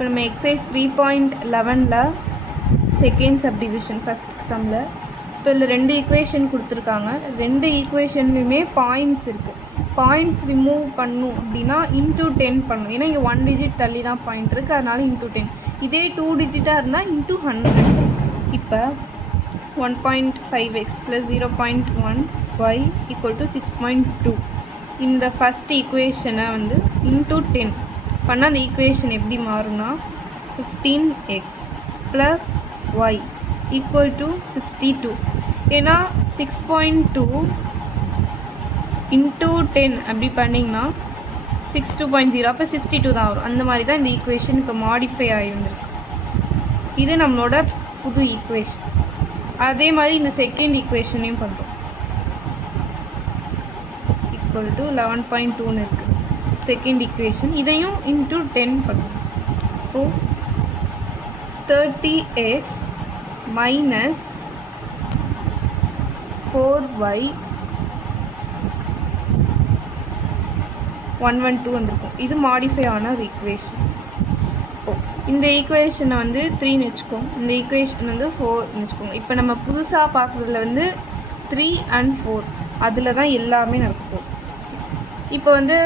இப்போ நம்ம exercise 3.11ல் second subdivision first சம்மில் இப்போ இதில் 2 ஈக்குவேஷன் கொடுத்துருக்காங்க. 2 ஈக்குவேஷன்லையுமே பாயிண்ட்ஸ் இருக்குது. பாயிண்ட்ஸ் ரிமூவ் பண்ணும் அப்படின்னா இன்டூ 10 பண்ணணும். ஏன்னா இங்கே 1 டிஜிட் தள்ளி தான் பாயிண்ட் இருக்குது, அதனால் இன்டூ 10. இதே 2 டிஜிட்டாக இருந்தால் இன்டூ 100. இப்போ 1.5x + 0.1y = 6.2. இந்த ஃபஸ்ட் ஈக்குவேஷனை வந்து இன்டூ 10 பண்ணால் அந்த ஈக்குவேஷன் எப்படி மாறும்னா 15x + y = 62. ஏன்னா 6.2 இன்டூ 10 அப்படி பண்ணிங்கன்னா 62.0, அப்போ 62 தான் வரும். அந்த மாதிரி தான் இந்த ஈக்குவேஷன் இப்போ மாடிஃபை ஆகி வந்திருக்கு. இது நம்மளோட புது ஈக்குவேஷன். அதே மாதிரி இந்த செகண்ட் ஈக்குவேஷனையும் பண்ணுறோம். = 11.2ன்னு இருக்குது செகண்ட் ஈக்குவேஷன். இதையும் இன்டூ 10 பண்ணுறோம். இப்போது 30x - 4y 112 வந்திருக்கும். இது மாடிஃபை ஆன ஒரு ஈக்குவேஷன். இந்த ஈக்குவேஷனை வந்து 3ன்னு வச்சுக்கோங்க, இந்த ஈக்குவேஷன் வந்து 4ன்னு வச்சுக்கோங்க. இப்போ நம்ம புதுசாக பார்க்குறதுல வந்து 3 and 4 அதில் தான் எல்லாமே நடக்க போகுது. இப்போ வந்து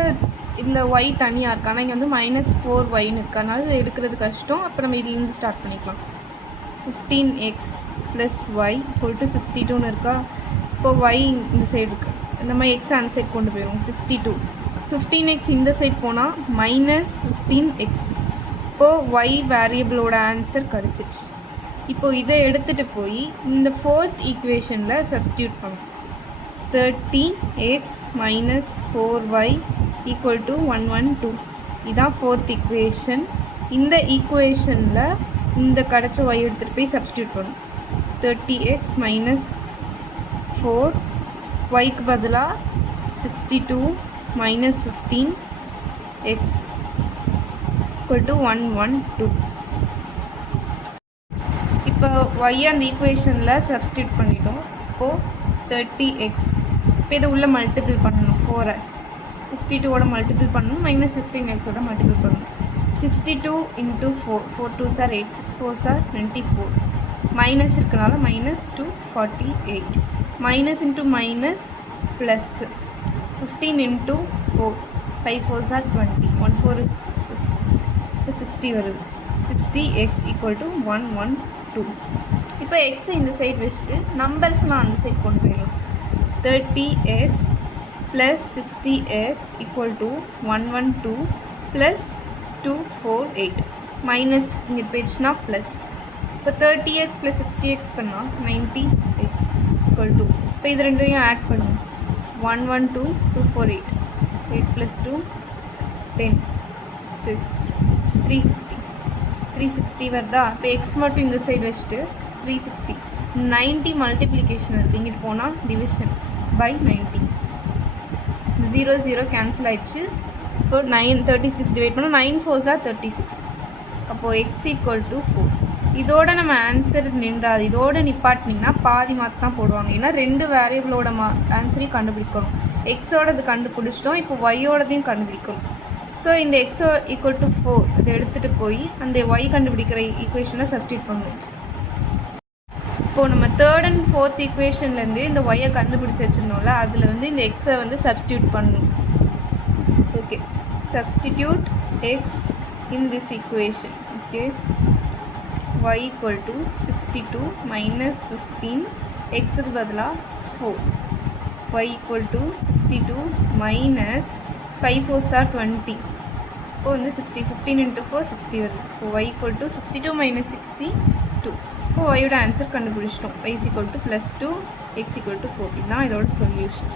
இதில் y தனியாக இருக்கு, ஆனால் இங்கே வந்து -4yன்னு இருக்கு, அதனால இதை எடுக்கிறது கஷ்டம். அப்போ நம்ம இதுலேருந்து ஸ்டார்ட் பண்ணிக்கலாம். 15x + y = 62ன்னு இருக்கா. இப்போது y இந்த சைடு இருக்குது, நம்ம x அந்த சைடு கொண்டு போயிடுவோம். 62. 15x இந்த சைடு போனால் -15x. இப்போது y வேரியபிளோட ஆன்சர் கிடச்சிச்சு. இப்போது இதை எடுத்துகிட்டு போய் இந்த 4th ஈக்குவேஷனில் சப்ஸ்டியூட் பண்ணும். 30x - 4y = 112. இதான் 4th ஈக்குவேஷன். இந்த ஈக்குவேஷனில் இந்த கிடச்ச y எடுத்துகிட்டு போய் சப்ஸ்டியூட் பண்ணும். 30x - 4 yக்கு பதிலாக 62 - 15x = 112. இப்போ y அந்த ஈக்குவேஷனில் சப்ஸ்டியூட் பண்ணிட்டோம். இப்போது 30x, இப்போ இதை உள்ளே மல்டிபிள் பண்ணணும். 4ஐ 62ஓட மல்டிபிள் பண்ணணும், -15xோட மல்டிபிள் பண்ணணும். 62 × 4, 4 2s are 8, 6 4s are 24. Minus இருக்கனால -248. Minus into minus plus 15 × 4, 5 4s are 20, 1 4 is 6, இப்போ 60 வருது. 60x = 112. இப்போ எக்ஸை இந்த சைடு வச்சுட்டு நம்பர்ஸ்லாம் அந்த சைடு கொண்டு போயிடும். 30x + 60x = 112 + 248. மைனஸ் இங்கே போயிடுச்சுன்னா ப்ளஸ். இப்போ 30x + 60x பண்ணால் 90x = இப்போ இது ரெண்டையும் ஆட் பண்ணும். 112 248, 8 + 2 10, 6 360. 360 வருதா. இப்போ எக்ஸ் மட்டும் இந்த சைடு வச்சுட்டு 360. 90 மல்டிப்ளிகேஷன் இருக்குது, இங்கிட்டு போனால் டிவிஷன் பை 90. 0 0 கேன்சல் ஆயிடுச்சு. இப்போ 36 டிவைட் பண்ணால் 9 4s are 36. அப்போது x = 4. இதோட நம்ம ஆன்சர் நின்றாது. இதோட நிப்பாட்டினீங்கன்னா பாதி மார்க் தான் போடுவாங்க. ஏன்னா 2 வேரியபிளோட ஆன்சரையும் கண்டுபிடிக்கணும். எக்ஸோடது கண்டுபிடிச்சிட்டோம், இப்போ ஒய்யோடதையும் கண்டுபிடிக்கணும். ஸோ இந்த x = 4 இதை எடுத்துகிட்டு போய் அந்த y கண்டுபிடிக்கிற ஈக்குவேஷனை சப்ஸ்டியூட் பண்ணுவோம். இப்போது நம்ம 3rd and 4th ஈக்குவேஷன்லேருந்து இந்த ஒய்யை கண்டுபிடிச்சி வச்சுருந்தோம்ல, அதில் வந்து இந்த எக்ஸை வந்து சப்ஸ்டியூட் பண்ணணும். Okay, substitute x in this equation. Okay, y = 62 - 15, xக்கு பதிலாக 4. y = 62 - 5 4s are 20. இப்போ வந்து 60, 15 × 4 60 வருது. இப்போ y = 62 - 62. இப்போ ஒய்யோட ஆன்சர் கண்டுபிடிச்சிட்டோம். y = +2, x = 4. இதுதான் இதோட சொல்யூஷன்.